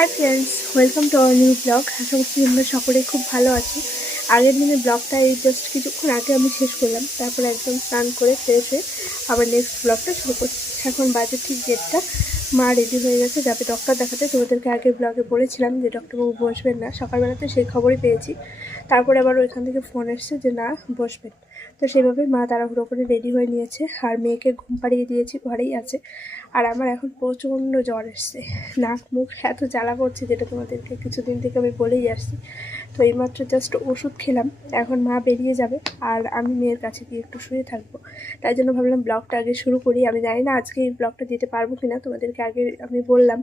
Hi friends welcome to our new blog আশা করছি আমরা সকলেই খুব ভালো আছি। আগের দিনের ব্লগটা এই জাস্ট কিছুক্ষণ আগে আমি শেষ করলাম। তারপর একদম স্নান করে ফ্রেশ হয়ে আবার নেক্সট ব্লগটা শুরু করছি। এখন বাজে ঠিক ডেটটা মা রেডি হয়ে গেছে, যাবে ডক্টর দেখাতে। তোমাদেরকে আগের ব্লগে বলেছিলাম যে ডক্টরবাবু বসবেন না। সকালবেলাতে সেই খবরই পেয়েছি। তারপরে আবার ওইখান থেকে ফোন এসছে যে না, বসবেন। তো সেইভাবে মা তাড়াহুড়ো করে রেডি হয়ে নিয়েছে। আর মেয়েকে ঘুম পাড়িয়ে দিয়েছি, ঘরেই আছে। আর আমার এখন প্রচণ্ড জ্বর এসছে। নাক মুখ এত জ্বালা করছে যেটা তোমাদেরকে কিছুদিন থেকে আমি বলেই আসছি। তো এইমাত্র জাস্ট ওষুধ খেলাম। এখন মা বেরিয়ে যাবে আর আমি মেয়ের কাছে গিয়ে একটু শুয়ে থাকব। তাই জন্য ভাবলাম ব্লগটা আগে শুরু করি। আমি জানি না আজকে এই ব্লগটা দিতে পারব কিনা। তোমাদেরকে আগে আমি বললাম।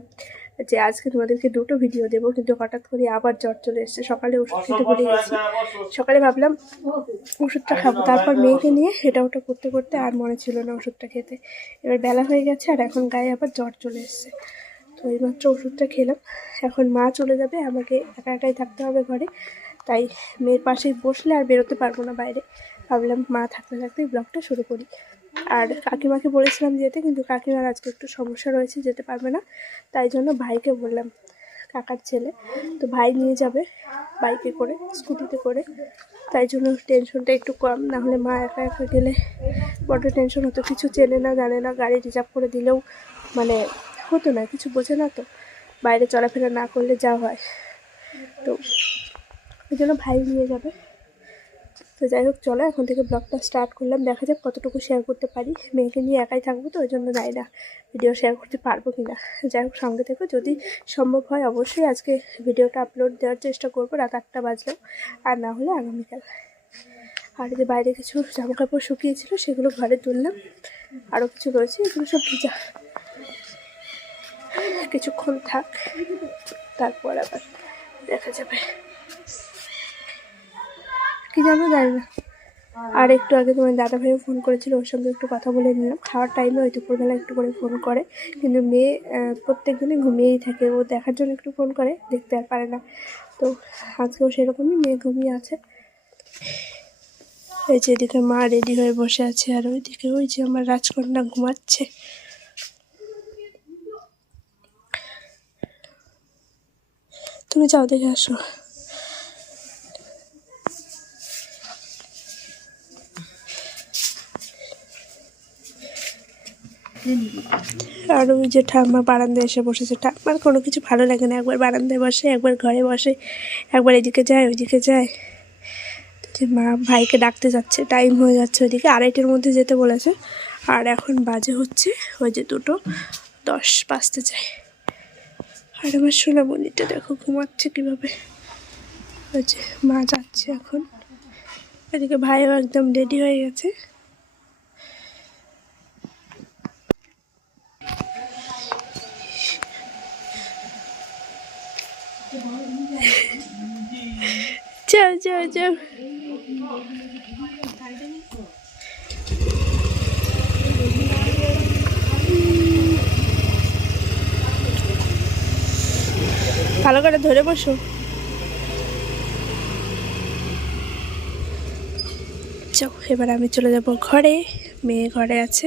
যে আজকে তোমাদেরকে দুটো ভিডিও দেবো, কিন্তু হঠাৎ করে আবার জ্বর চলে এসছে। সকালে ওষুধ খেতে ভুলে গেছি। সকালে ভাবলাম ওষুধটা খাব। তারপর মেয়েকে নিয়ে এটা ওটা করতে করতে আর মনে ছিল না ওষুধটা খেতে। এবার বেলা হয়ে গেছে আর এখন গায়ে আবার জ্বর চলে এসছে। তো এইমাত্র ওষুধটা খেলাম। এখন মা চলে যাবে, আমাকে একা একাই থাকতে হবে ঘরে। তাই মেয়ের পাশেই বসলে আর বেরোতে পারব না বাইরে। ভাবলাম মা থাকতে থাকতেই ব্লগটা শুরু করি। আর কাকিমাকে বলেছিলাম যেতে, কিন্তু কাকিমার আজকে একটু সমস্যা রয়েছে, যেতে পারবে না। তাই জন্য ভাইকে বললাম, কাকার ছেলে। তো ভাই নিয়ে যাবে, বাইকে করে, স্কুটিতে করে। তাই জন্য টেনশনটা একটু কম, না হলে মা একা একা গেলে বড্ড টেনশন হতো। কিছু চেনে না, জানে না, গাড়ি রিজার্ভ করে দিলেও মানে হতো না, কিছু বোঝে না তো। বাইরে চলাফেরা না করলে যা হয়। তো ওই জন্য ভাই নিয়ে যাবে। তো যাই হোক, চলো, এখন থেকে ব্লগটা স্টার্ট করলাম। দেখা যাক কতটুকু শেয়ার করতে পারি। মেয়েকে নিয়ে একাই থাকব তো ওই জন্য যাই না ভিডিও শেয়ার করতে পারব কি না যাই হোক, সঙ্গে থেকে। যদি সম্ভব হয়, অবশ্যই আজকে ভিডিওটা আপলোড দেওয়ার চেষ্টা করব। রাত আটটা বাজলেও আর না হলে আগামীকাল। আর যে বাইরে কিছু জামা কাপড় শুকিয়েছিল সেগুলো ঘরে তুললাম। আরও কিছু রয়েছে, এগুলো সব ভিজা। কিছুক্ষণ থাক, তারপর আবার দেখা যাবে। কি জানো? জানি না। আর একটু আগে তোমার দাদা ভাইও ফোন করেছিল, ওর সঙ্গে একটু কথা বলে নিলাম। খাওয়ার টাইমে ওই দুপুরবেলা একটু করে ফোন করে। কিন্তু মেয়ে প্রত্যেক দিনই ঘুমিয়েই থাকে। ও দেখার জন্য একটু ফোন করে, দেখতে আর পারে না। তো আজকেও সেরকমই মেয়ে ঘুমিয়ে আছে। এই যে এদিকে মা রেডি হয়ে বসে আছে, আর ওইদিকে ওই যে আমার রাজকন্যা ঘুমাচ্ছে। তুমি যাও, দেখে আসো। আর ওই যে ঠাম্মা বারান্দায় এসে বসেছে। ঠাম্মার কোনো কিছু ভালো লাগে না। একবার বারান্দায় বসে, একবার ঘরে বসে, একবার এদিকে যায়, ওইদিকে যায়। যে মা ভাইকে ডাকতে যাচ্ছে টাইম হয়ে যাচ্ছে ওইদিকে। আড়াইটের মধ্যে যেতে বলেছে। আর এখন বাজে হচ্ছে, ওই যে দুটো, দশ বাজতে যায়। আর আমার সোনামণিটা দেখো, ঘুমাচ্ছে কীভাবে। ওই যে মা যাচ্ছে এখন। এদিকে ভাইও একদম রেডি হয়ে গেছে। যাও যাও যাও ভালো করে ধরে বসো। যাও এবার আমি চলে যাব ঘরে, মেয়ে ঘরে আছে।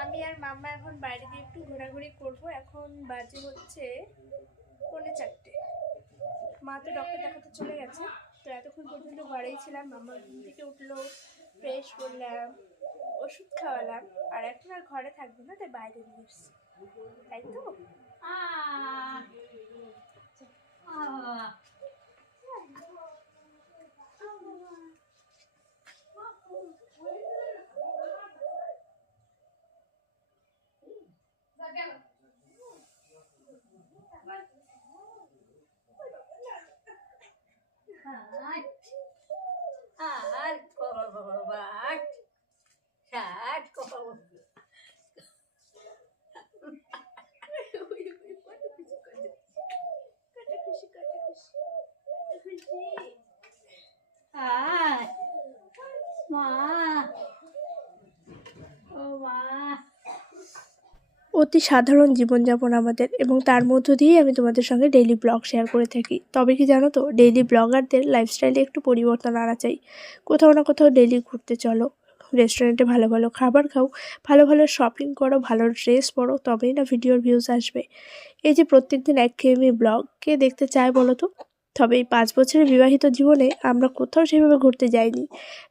আমি আর মাম্মা এখন বাইরে দিয়ে একটু ঘোরাঘুরি করব। এখন বাজে হচ্ছে পৌনে চারটে। মা তো ডক্টর দেখাতে চলে গেছে। তো এতক্ষণ পর্যন্ত ঘরেই ছিলাম। মাম্মা ঘুম থেকে উঠল ফ্রেশ করলাম, ওষুধ খাওয়ালাম। আর এখন আর ঘরে থাকব না, তাই বাইরে নিয়ে এসছি। তাই তো? আট আর কপাল কপাল বাট ষাট কপাল Bye. Oh, wow. অতি সাধারণ জীবনযাপন আমাদের এবং তার মধ্য দিয়েই আমি তোমাদের সঙ্গে ডেইলি ব্লগ শেয়ার করে থাকি। তবে কি জানো তো ডেইলি ব্লগারদের লাইফস্টাইলে একটু পরিবর্তন আনা চাই। কোথাও না কোথাও ডেইলি ঘুরতে চলো রেস্টুরেন্টে ভালো ভালো খাবার খাও, ভালো ভালো শপিং করো, ভালো ড্রেস পরো, তবেই না ভিডিওর ভিউজ আসবে। এই যে প্রত্যেকদিন একঘেয়েমি ব্লগ কে দেখতে চায় বলো তো? তবে এই পাঁচ বছরের বিবাহিত জীবনে আমরা কোথাও সেভাবে ঘুরতে যাইনি।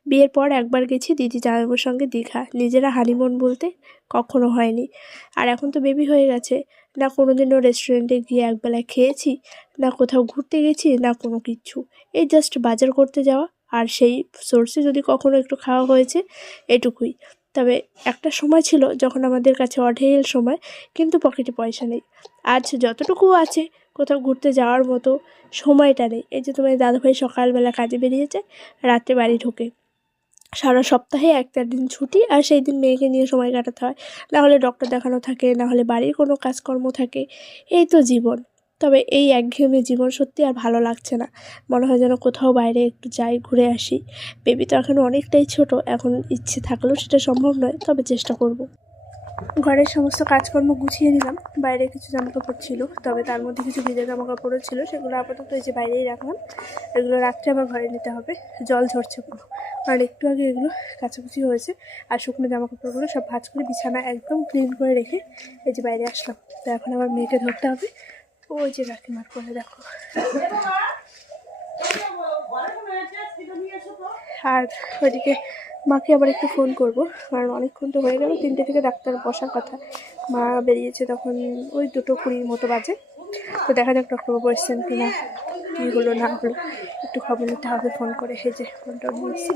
বিয়ের পর একবার গেছি দিদি জামাইবাবুর সঙ্গে দীঘা। নিজেরা হানিমুন বলতে কখনো হয়নি। আর এখন তো বেবি হয়ে গেছে। না কোনো দিনও রেস্টুরেন্টে গিয়ে একবেলা খেয়েছি, না কোথাও ঘুরতে গেছি, না কোনো কিচ্ছু এই জাস্ট বাজার করতে যাওয়া। আর সেই সোর্সে যদি কখনো একটু খাওয়া হয়েছে, এটুকুই। তবে একটা সময় ছিল যখন আমাদের কাছে অঢেল সময়, কিন্তু পকেটে পয়সা নেই। আজ যতটুকু আছে কোথাও ঘুরতে যাওয়ার মতো সময়টা নেই। এই যে তোমার দাদাভাই সকালবেলা কাজে বেরিয়েছে রাত্রে বাড়ি ঢোকে। সারা সপ্তাহে একটা দিন ছুটি আর সেই দিন মেয়েকে নিয়ে সময় কাটাতে হয়। না হলে ডক্টর দেখানো থাকে, না হলে বাড়ির কোনো কাজকর্ম থাকে। এই তো জীবন। তবে এই একঘেয়েমি জীবন সত্যি আর ভালো লাগছে না। মনে হয় যেন কোথাও বাইরে একটু যাই, ঘুরে আসি। বেবি তো এখন অনেকটাই ছোট, এখন ইচ্ছে থাকলেও সেটা সম্ভব নয়, তবে চেষ্টা করব। ঘরের সমস্ত কাজকর্ম গুছিয়ে নিলাম। বাইরে কিছু জামাকাপড় ছিল, তবে তার মধ্যে কিছু ভিজে জামাকাপড়ও ছিল, সেগুলো আপাতত এই যে বাইরেই রাখলাম। এগুলো রাত্রে আবার ঘরে নিতে হবে, জল ঝরছে পুরো কারণ একটু আগে এগুলো কাচাকুচি হয়েছে, আর শুকনো জামা কাপড়গুলো সব ভাঁজ করে বিছানা একদম ক্লিন করে রেখে এই যে বাইরে আসলাম। তো এখন আবার মেয়েকে ধরতে হবে। ওই যে কাকিমার করে দেখো। আর ওইদিকে মাকে আবার একটু ফোন করব, কারণ অনেকক্ষণ তো হয়ে গেল, তিনটে থেকে ডাক্তার বসার কথা। মা বেরিয়েছে তখন ওই দুটো কুড়ির মতো বাজে। তো দেখা যাক ডক্টরবাবু এসছেন কি না কী হলো না হলো। একটু খবর নিতে হবে, ফোন করে যে ফোনটা নিয়েছি।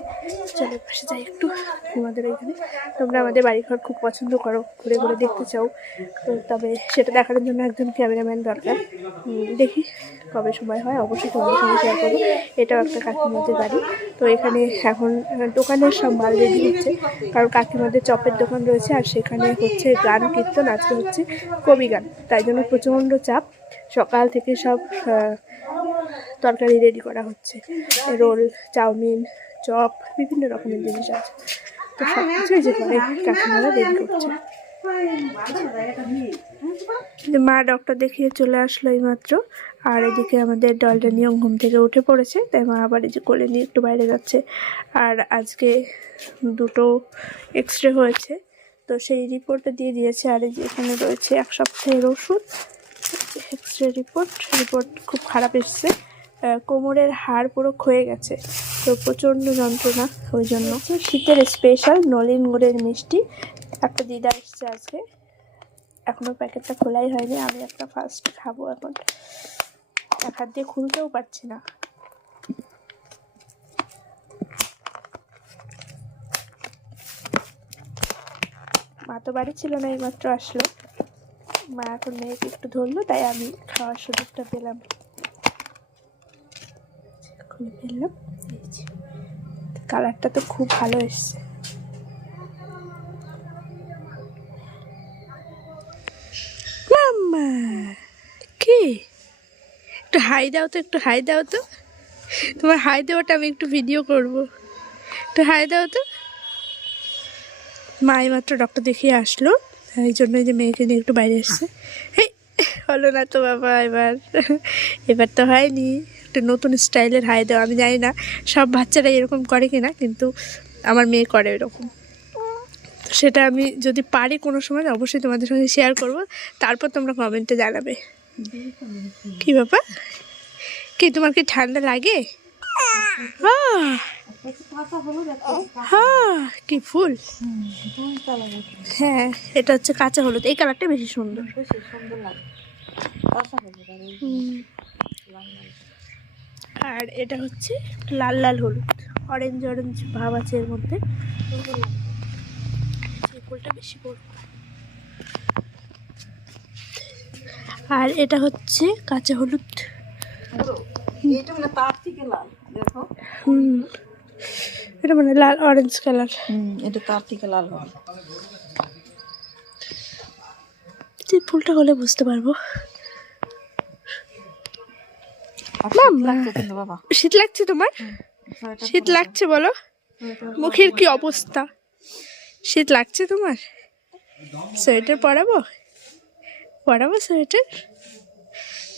চলে পাশে যাই একটু, তোমাদের এখানে তোমরা আমাদের বাড়িঘর খুব পছন্দ করো, ঘুরে ঘুরে দেখতে চাও। তো তবে সেটা দেখার জন্য একজন ক্যামেরাম্যান দরকার। দেখি কবে সময় হয়, অবশ্যই তোমাদের সঙ্গে শেয়ার করব। এটাও একটা কাকিমাদের বাড়ি। তো এখানে এখন দোকানের সব মাল রেডি হচ্ছে। কারণ কাকিমাদের চপের দোকান রয়েছে আর সেখানে হচ্ছে গান, কীর্তন, আজকে হচ্ছে কবি গান। তাই জন্য প্রচণ্ড চাপ। সকাল থেকে সব তরকারি রেডি করা হচ্ছে। রোল, চাউমিন, চপ, বিভিন্ন রকমের জিনিস আছে। তো সব কিছুই যে করে কাকিমারা রেডি করছে। মা ডক্টর দেখিয়ে চলে আসলো এইমাত্র। আর এদিকে আমাদের ডলটা নিয়ম ঘুম থেকে উঠে পড়েছে, তাই মা আবার এই যে কোলে নিয়ে একটু বাইরে যাচ্ছে। আর আজকে দুটো এক্স রে হয়েছে। তো সেই রিপোর্টটা দিয়ে দিয়েছে। আর এই যে এখানে রয়েছে এক সপ্তাহের ওষুধ। এক্স রে রিপোর্ট রিপোর্ট খুব খারাপ এসছে। কোমরের হাড় পুরো ক্ষয়ে গেছে, তো প্রচণ্ড যন্ত্রণা, ওই জন্য। শীতের স্পেশাল নলিন গুড়ের মিষ্টি, একটা দিদা এসছে আজকে। এখনও প্যাকেটটা খোলাই হয়নি, আমি একটা ফার্স্ট খাব এখন। এক হাত দিয়ে খুলতেও পারছি না। মা তো বাড়ি ছিল না, এইমাত্র আসলো। মা এখন মেয়েকে একটু ধরলো, তাই আমি খাওয়ার সুযোগটা পেলাম। খুলে ফেললাম। কালারটা তো খুব ভালো এসছে। কি? একটু হাই দাও তো, একটু হাই দাও তো। তোমার হাই দেওয়াটা আমি একটু ভিডিও করব। একটু হাই দাও তো। মা মাত্র ডক্টর দেখিয়ে আসলো। এই জন্য যে মেয়েকে নিয়ে একটু বাইরে এসছে হলো না তো বাবা এবার। এবার তো হয়নি। একটা নতুন স্টাইলের হাই দেওয়া আমি জানি না সব বাচ্চারা এরকম করে কিনা কিন্তু আমার মেয়ে করে এরকম তো সেটা আমি যদি পারি কোনো সময় অবশ্যই তোমাদের সঙ্গে শেয়ার করব। তারপর তোমরা কমেন্টে জানাবে। কি ব্যাপার? কি তোমার কি ঠান্ডা লাগে? কি ফুল হ্যাঁ এটা হচ্ছে কাঁচা হলুদ এই কালারটা সুন্দর। আর এটা হচ্ছে লাল লাল হলুদ অরেঞ্জ অরেঞ্জ ভাব আছে এর মধ্যে ফুলটা বেশি আর এটা হচ্ছে কাঁচা হলুদ এটা মানে তার থেকে লাল হুম। এটা মানে লাল অরেঞ্জ কালার হুম এটা তার থেকে লাল হবে ফুলটা হলে বুঝতে পারব। আর শীত লাগছে বাবা। শীত লাগছে তোমার? শীত লাগছে বলো? মুখের কি অবস্থা? শীত লাগছে তোমার? সোয়েটার পরাবো? পরাবো সোয়েটার?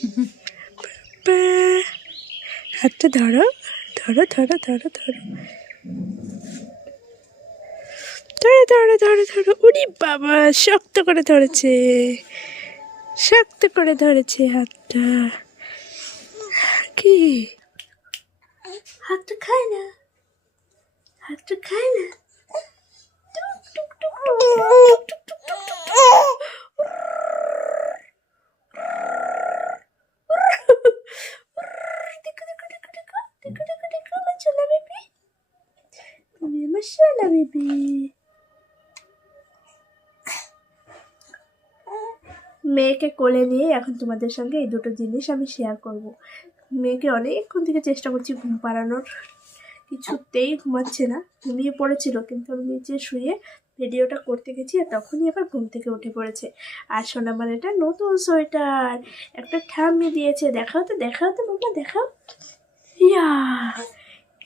হাতটা ধরো। ধরো ধরো ধরো ধরো। ধরো ধরো ধরো ধরো। উনি বাবা, শক্ত করে ধরেছে। শক্ত করে ধরেছে হাতটা। কি? হাতটা খায় না। হাতটা খায় না। মেয়েকে কোলে নিয়ে এখন তোমাদের সঙ্গে এই দুটো জিনিস আমি শেয়ার করব। মেয়েকে অনেকক্ষণ থেকে চেষ্টা করছি ঘুম পাড়ানোর। কিছুতেই ঘুমাচ্ছে না। ঘুমিয়ে পড়েছিল, কিন্তু আমি নিচে শুয়ে ভিডিওটা করতে গেছি আর তখনই আবার ঘুম থেকে উঠে পড়েছে। আর সোনামার এটা নতুন সোয়েটার, একটা ঠাম্মি দিয়েছে। দেখাও তো দেখাও তো বাবা, দেখাও। ইয়া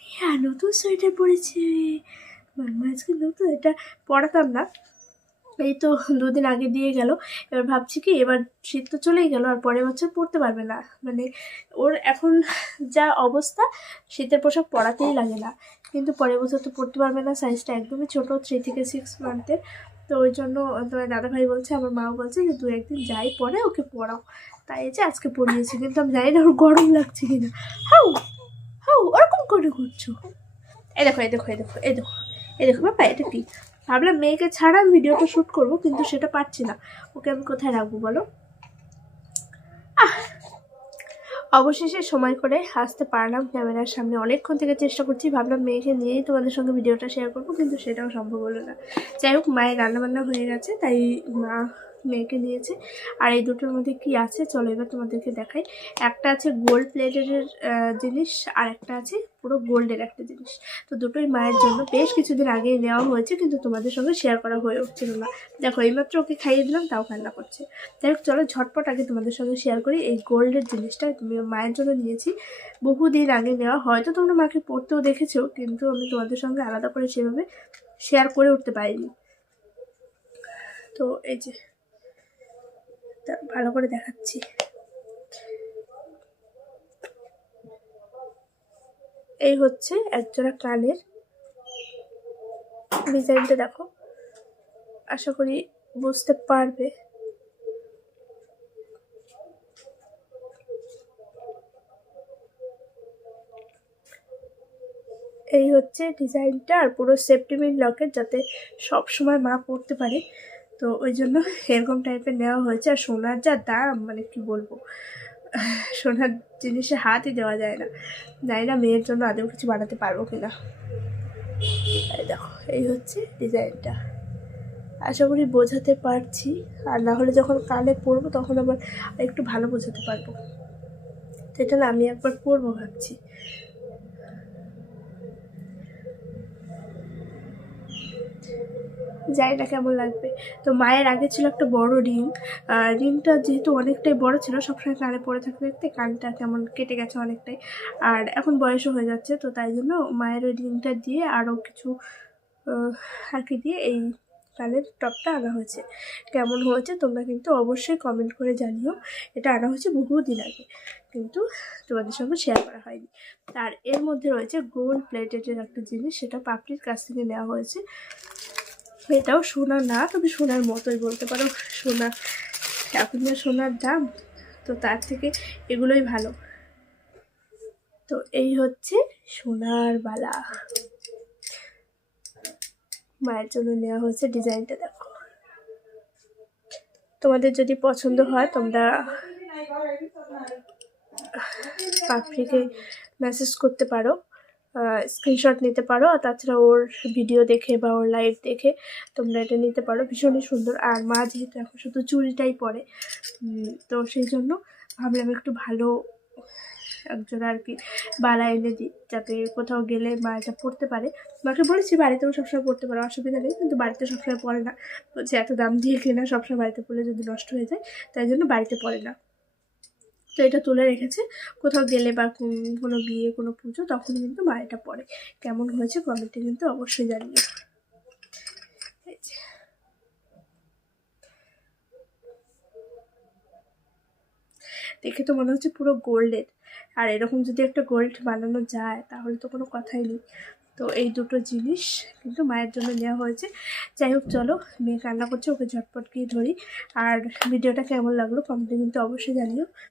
ইয়া, নতুন সোয়েটার পরেছে। মামা আজকে নতুন, এটা পরাতাম না। এই তো দুদিন আগে দিয়ে গেল। এবার ভাবছি কি, এবার শীত তো চলেই গেল, আর পরের বছর পড়তে পারবে না। মানে ওর এখন যা অবস্থা, শীতের পোশাক পরাতেই লাগে না। কিন্তু পরের বছর তো পড়তে পারবে না সাইজটা একদমই ছোটো থ্রি থেকে সিক্স মান্থের তো ওই জন্য তোমার দাদাভাই বলছে, আমার মাও বলছে যে, দু একদিন যাই, পরে ওকে পড়াও। তাই যে আজকে পড়িয়েছি, কিন্তু আমি জানি না ওর গরম লাগছে কিনা। হাউ হাউ, ওরকম করে করছ? এই দেখো এই দেখো এই দেখো এই দেখো এই দেখো, বাবা, এটা কি? ভাবলাম মেয়েকে ছাড়া আমি ভিডিওটা শ্যুট করব, কিন্তু সেটা পারছি না। ওকে আমি কোথায় রাখব বলো? অবশেষে সময় করে আসতে পারলাম ক্যামেরার সামনে। অনেকক্ষণ থেকে চেষ্টা করছি, ভাবলাম মেয়েকে নিয়েই তোমাদের সঙ্গে ভিডিওটা শেয়ার করব, কিন্তু সেটাও সম্ভব হলো না। যাই হোক, মায়ের রান্নাবান্না হয়ে গেছে, তাই মা মেয়েকে নিয়েছে আর এই দুটোর মধ্যে কি আছে? চলো এবার তোমাদেরকে দেখাই। একটা আছে গোল্ড প্লেটের জিনিস, আর একটা আছে পুরো গোল্ডের একটা জিনিস। তো দুটোই মায়ের জন্য। বেশ কিছুদিন আগেই নেওয়া হয়েছে, কিন্তু তোমাদের সঙ্গে শেয়ার করা হয়ে উঠছিল না। দেখো, এইমাত্র ওকে খাইয়ে দিলাম, তাও কান্না করছে। যাই হোক, চলো ঝটপট আগে তোমাদের সঙ্গে শেয়ার করি। এই গোল্ডের জিনিসটা তুমি মায়ের জন্য নিয়েছি। বহুদিন আগে নেওয়া, হয়তো তোমরা মাকে পড়তেও দেখেছ, কিন্তু আমি তোমাদের সঙ্গে আলাদা করে সেভাবে শেয়ার করে উঠতে পারিনি। তো এই যে ভালো করে দেখাচ্ছি। এই হচ্ছে একজোড়া কানের ডিজাইনটা দেখো। আশা করি বুঝতে পারবে। এই হচ্ছে ডিজাইনটা আর পুরো সেফটি সেফটিমিন লকেট যাতে সব সময় মা পড়তে পারে। তো ওই জন্য এরকম টাইপের নেওয়া হয়েছে। আর সোনার যা দাম মানে কি বলব? সোনার জিনিসে হাতই দেওয়া যায় না। জানি না মেয়ের জন্য আদৌ কিছু বানাতে পারব কিনা। দেখো, এই হচ্ছে ডিজাইনটা। আশা করি বোঝাতে পারছি। আর না হলে যখন কানে পরবো তখন আবার একটু ভালো বোঝাতে পারব। সেটা না আমি একবার পরবো ভাবছি। জানি না কেমন লাগবে। তো মায়ের আগে ছিল একটা বড় রিং রিংটা যেহেতু অনেকটাই বড় ছিল, সবসময় কানে পড়ে থাকতে থাকতে কানটা কেমন কেটে গেছে অনেকটাই। আর এখন বয়সও হয়ে যাচ্ছে, তো তাই জন্য মায়ের ওই রিংটা দিয়ে আরও কিছু আর কি দিয়ে এই কানের টপটা আনা হয়েছে। কেমন হয়েছে তোমরা কিন্তু অবশ্যই কমেন্ট করে জানিও। এটা আনা হয়েছে বহুদিন আগে, কিন্তু তোমাদের সঙ্গে শেয়ার করা হয়নি। আর এর মধ্যে রয়েছে গোল্ড প্লেটেডের একটা জিনিস, সেটা পাপড়ির কাছ থেকে নেওয়া হয়েছে। এটাও সোনা না, তবে সোনার মতোই বলতে পারো। সোনা এখন যা সোনার দাম, তো তার থেকে এগুলোই ভালো। তো এই হচ্ছে সোনার বালা। মায়ের জন্য নেওয়া হয়েছে ডিজাইনটা, দেখো। তোমাদের যদি পছন্দ হয়, তোমরা পাপড়িকে মেসেজ করতে পারো। স্ক্রিনশট নিতে পারো আর তাছাড়া ওর ভিডিও দেখে বা ওর লাইভ দেখে তোমরা এটা নিতে পারো। ভীষণই সুন্দর। আর মা যেহেতু এখন শুধু চুড়িটাই পরে তো সেই জন্য ভাবলাম একটু ভালো একজন আর কি বালা এনে দিই যাতে কোথাও গেলে মা এটা পড়তে পারে। মাকে বলেছি, বাড়িতেও সবসময় পড়তে পারো, অসুবিধা নেই। কিন্তু বাড়িতে সবসময় পড়ে না। বলছে, এত দাম দিয়ে কেনা সবসময় বাড়িতে পড়লে যদি নষ্ট হয়ে যায়, তাই জন্য বাড়িতে পড়ে না। তো এটা তুলে রেখেছে। কোথাও গেলে বা কোনো বিয়ে, কোনো পুজো, তখন কিন্তু এটা পরে কেমন হয়েছে কমেন্টে কিন্তু অবশ্যই জানিও। এই যে। দেখে তো মনে হচ্ছে পুরো গোল্ডের আর এরকম যদি একটা গোল্ড বানানো যায়, তাহলে তো কোনো কথাই নেই। তো এই দুটো জিনিস কিন্তু মায়ের জন্য নেওয়া হয়েছে। যাই হোক, চলো মেয়ে কান্না করছে, ওকে ঝটপট গিয়ে ধরি। আর ভিডিওটা কেমন লাগল কমেন্টে কিন্তু অবশ্যই জানিও।